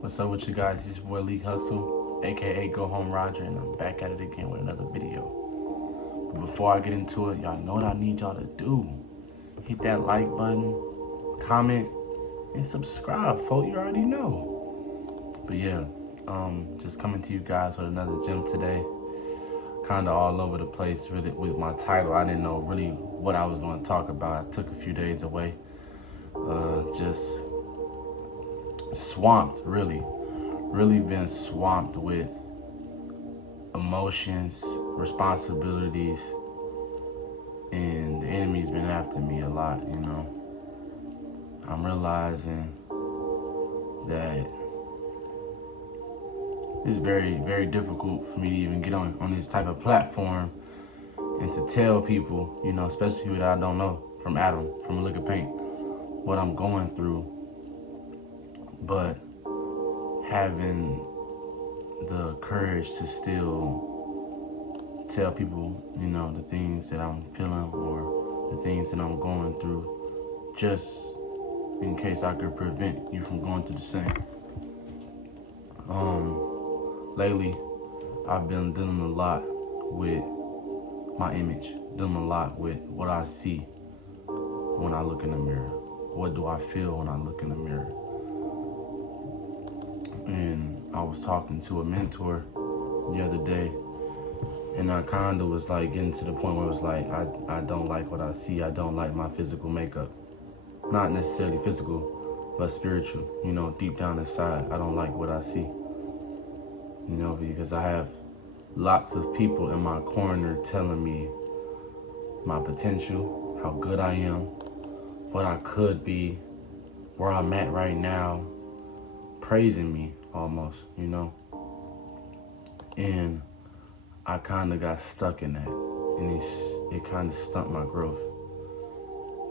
What's up with you guys? This is boy League Hustle, aka Go Home Roger, and I'm back at it again with another video. But before I get into it, y'all know what I need y'all to do. Hit that like button, comment, and subscribe, folks. You already know. But yeah, just coming to you guys with another gem today. Kinda all over the place really with my title. I didn't know really what I was gonna talk about. I took a few days away. Just swamped, really been swamped with emotions, responsibilities, and the enemy's been after me a lot. I'm realizing that it's very difficult for me to even get on this type of platform and to tell people, especially people that I don't know, from Adam, from a lick of paint, what I'm going through. But having the courage to still tell people, the things that I'm feeling or the things that I'm going through, just in case I could prevent you from going through the same. Lately, I've been dealing a lot with my image, dealing a lot with what I see when I look in the mirror. What do I feel when I look in the mirror? And I was talking to a mentor the other day, and I kind of was like getting to the point where it was like, I don't like what I see. I don't like my physical makeup. Not necessarily physical, but spiritual, deep down inside. I don't like what I see, because I have lots of people in my corner telling me my potential, how good I am, what I could be, where I'm at right now, praising me almost. And I kind of got stuck in that, and it kind of stumped my growth.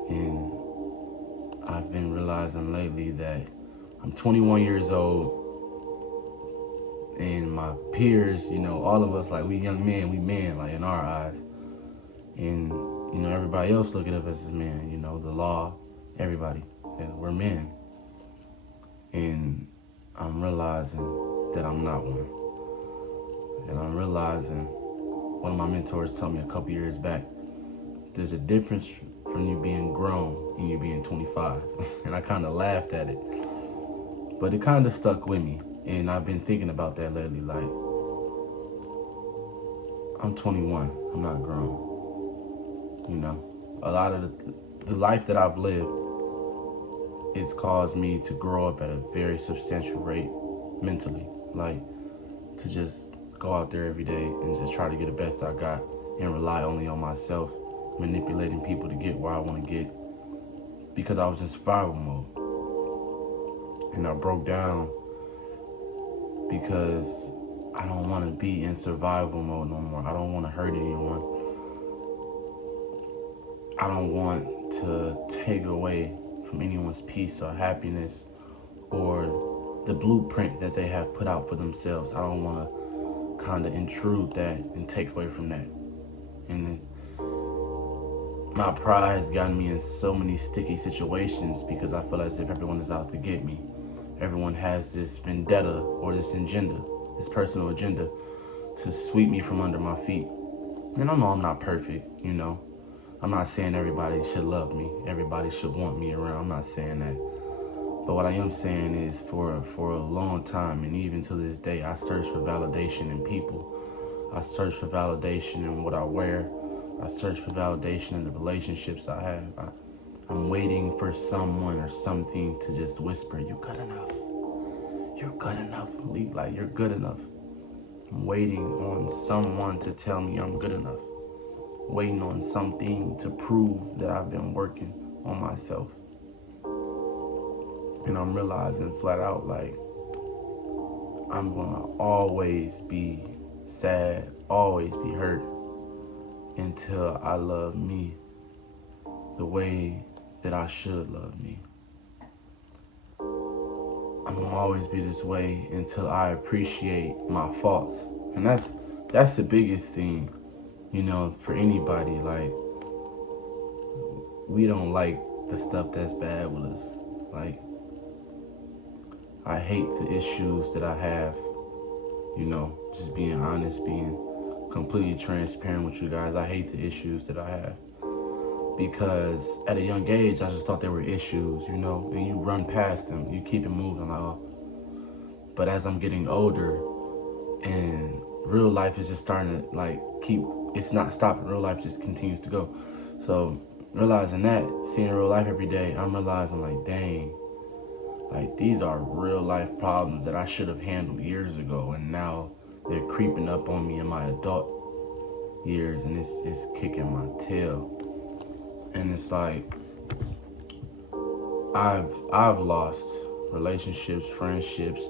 And I've been realizing lately that I'm 21 years old, and my peers, all of us, like, we young men, we men, like, in our eyes. And, everybody else looking at us as men, the law, everybody, yeah, we're men. And I'm realizing that I'm not one. And I'm realizing, one of my mentors told me a couple years back, there's a difference from you being grown and you being 25. And I kind of laughed at it. But it kind of stuck with me. And I've been thinking about that lately. Like, I'm 21. I'm not grown. A lot of the life that I've lived, it's caused me to grow up at a very substantial rate mentally. Like, to just go out there every day and just try to get the best I got and rely only on myself, manipulating people to get where I want to get, because I was in survival mode. And I broke down because I don't want to be in survival mode no more. I don't want to hurt anyone. I don't want to take away from anyone's peace or happiness or the blueprint that they have put out for themselves. I don't want to kind of intrude that and take away from that. And my pride has gotten me in so many sticky situations because I feel as if everyone is out to get me. Everyone has this vendetta or this agenda, this personal agenda, to sweep me from under my feet. And I know I'm not perfect. I'm not saying everybody should love me, everybody should want me around. I'm not saying that. But what I am saying is, for a long time, and even to this day, I search for validation in people. I search for validation in what I wear. I search for validation in the relationships I have. I'm waiting for someone or something to just whisper, "You're good enough. You're good enough." Like, you're good enough. I'm waiting on someone to tell me I'm good enough. Waiting on something to prove that I've been working on myself. And I'm realizing flat out, like, I'm gonna always be sad, always be hurt, until I love me the way that I should love me. I'm gonna always be this way until I appreciate my faults. And that's the biggest thing, for anybody. Like, we don't like the stuff that's bad with us. Like, I hate the issues that I have, just being honest, being completely transparent with you guys. I hate the issues that I have because at a young age, I just thought they were issues, and you run past them, you keep it moving, like, oh. But as I'm getting older and real life is just starting to it's not stopping. Real life just continues to go. So realizing that, seeing real life every day, I'm realizing like, dang, like these are real life problems that I should have handled years ago, and now they're creeping up on me in my adult years, and it's kicking my tail. And it's like I've lost relationships, friendships,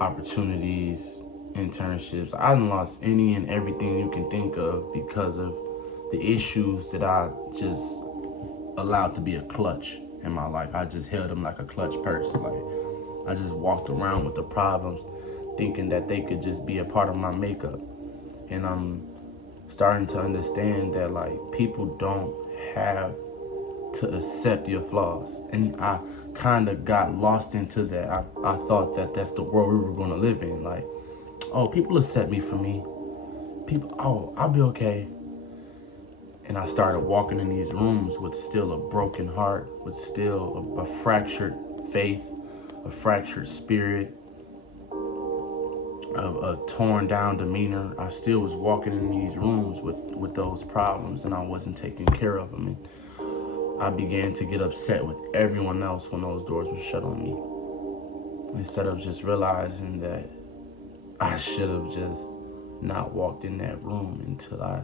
opportunities, internships. I've lost any and everything you can think of because of the issues that I just allowed to be a clutch in my life. I just held them like a clutch purse. Like I just walked around with the problems thinking that they could just be a part of my makeup. And I'm starting to understand that like people don't have to accept your flaws. And I kind of got lost into that. I thought that that's the world we were going to live in. Like, oh, people accept me for me. People, oh, I'll be okay. And I started walking in these rooms with still a broken heart, with still a fractured faith, a fractured spirit, a torn down demeanor. I still was walking in these rooms with those problems, and I wasn't taking care of them. And I began to get upset with everyone else when those doors were shut on me, instead of just realizing that I should have just not walked in that room until I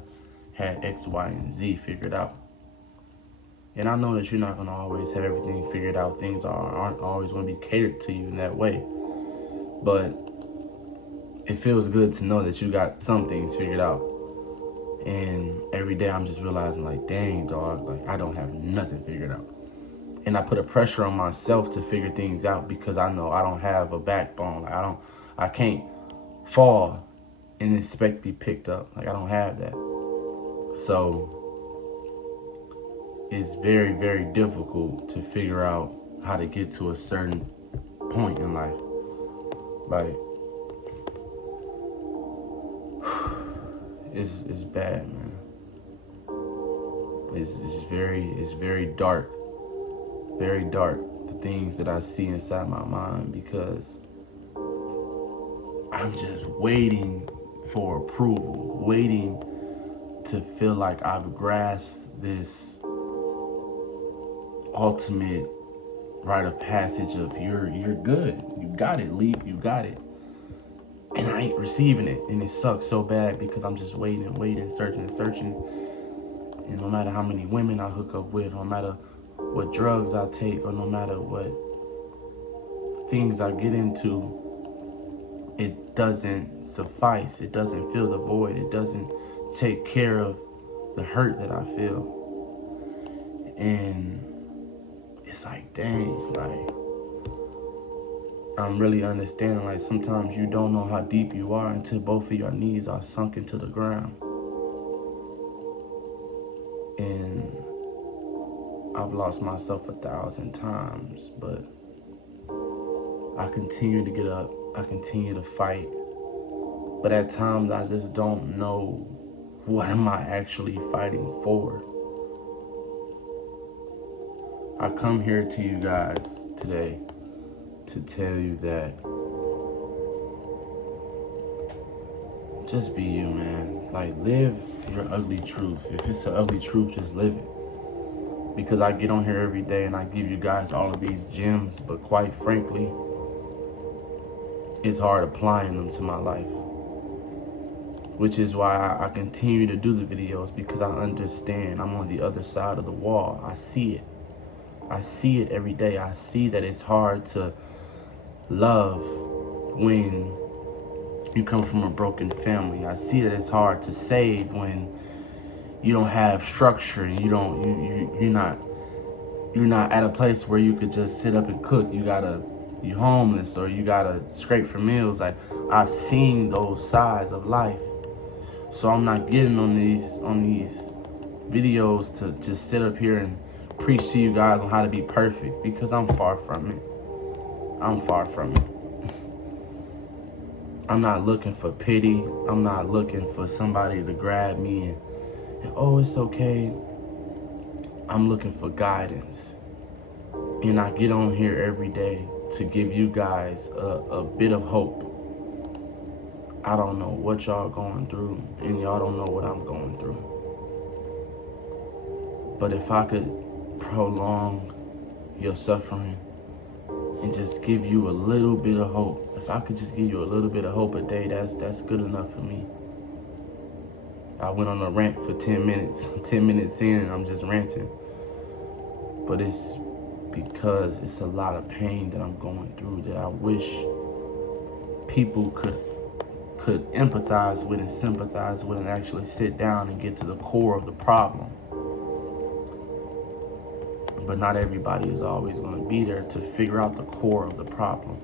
had X, Y, and Z figured out. And I know that you're not going to always have everything figured out. Things aren't always going to be catered to you in that way. But it feels good to know that you got some things figured out. And every day I'm just realizing like, dang, dog, like I don't have nothing figured out. And I put a pressure on myself to figure things out because I know I don't have a backbone. Like I can't fall and expect to be picked up. Like I don't have that. So it's very, very difficult to figure out how to get to a certain point in life. Like, it's bad, man. It's very dark. Very dark, the things that I see inside my mind, because I'm just waiting for approval, waiting to feel like I've grasped this ultimate rite of passage of you're good, you got it, leap, you got it. And I ain't receiving it, and it sucks so bad because I'm just waiting, searching. And no matter how many women I hook up with, no matter what drugs I take, or no matter what things I get into, it doesn't suffice. It doesn't fill the void. It doesn't take care of the hurt that I feel. And it's like, dang, like I'm really understanding, like sometimes you don't know how deep you are until both of your knees are sunk into the ground. And I've lost myself 1,000 times, but I continue to get up. I continue to fight. But at times I just don't know what am I actually fighting for. I come here to you guys today to tell you that just be you, man. Like, live your ugly truth. If it's an ugly truth, just live it. Because I get on here every day and I give you guys all of these gems, but quite frankly, it's hard applying them to my life. Which is why I continue to do the videos, because I understand I'm on the other side of the wall. I see it. I see it every day. I see that it's hard to love when you come from a broken family. I see that it's hard to save when you don't have structure and you're not at a place where you could just sit up and cook. You homeless, or you gotta scrape for meals. Like, I've seen those sides of life. So I'm not getting on these videos to just sit up here and preach to you guys on how to be perfect, because I'm far from it. I'm far from it. I'm not looking for pity. I'm not looking for somebody to grab me and oh, it's okay. I'm looking for guidance. And I get on here every day to give you guys a bit of hope. I don't know what y'all going through, and y'all don't know what I'm going through. But if I could prolong your suffering and just give you a little bit of hope, if I could just give you a little bit of hope a day, that's good enough for me. I went on a rant for 10 minutes. 10 minutes in and I'm just ranting. But it's because it's a lot of pain that I'm going through that I wish people could empathize with and sympathize with and actually sit down and get to the core of the problem. But not everybody is always going to be there to figure out the core of the problem.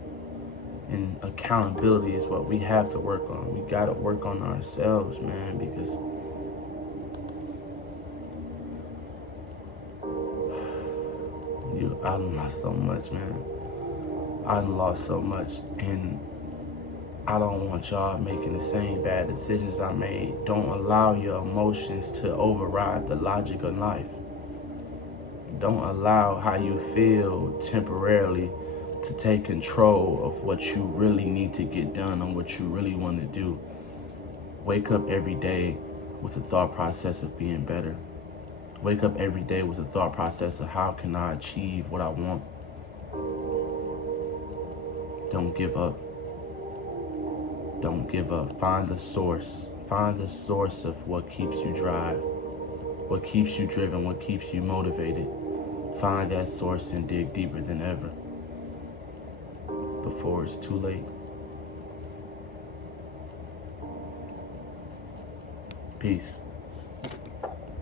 And accountability is what we have to work on. We got to work on ourselves, man, because I done lost so much, man. I done lost so much, and I don't want y'all making the same bad decisions I made. Don't allow your emotions to override the logic of life. Don't allow how you feel temporarily to take control of what you really need to get done and what you really want to do. Wake up every day with the thought process of being better. Wake up every day with the thought process of how can I achieve what I want. Don't give up. Don't give up. Find the source. Find the source of what keeps you drive, what keeps you driven, what keeps you motivated. Find that source and dig deeper than ever before it's too late. Peace.